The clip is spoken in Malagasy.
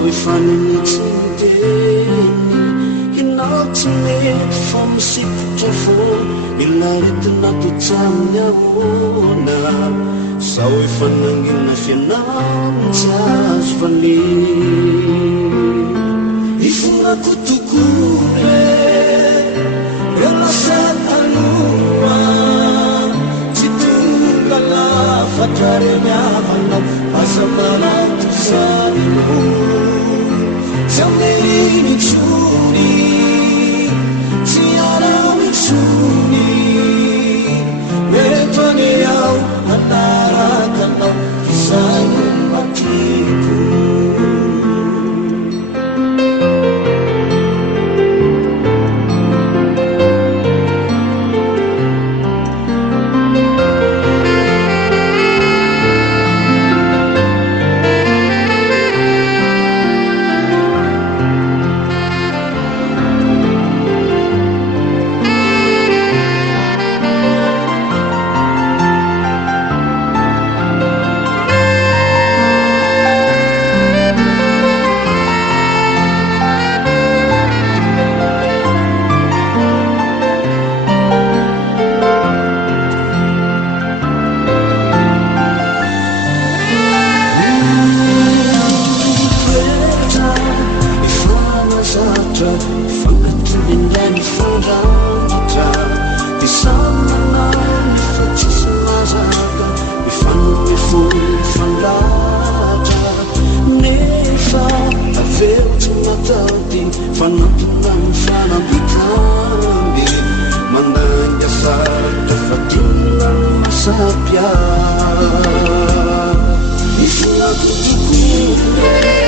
sao efa ninitsiteny ianao tsy mety fa misikotra foana ilaretina toetsaminy ahoana sao efa nanginona fianarana tsy azo vale ifonako tokore relasa taloha tsy tonga lafatra reniavanao aza maratosarino tsy amin'ny tsony tsy ara-mitsony meto any ao anarakanao izay no matiko fanapinam fanapikamby mandanga saratra fatinan masapia ifonako tokore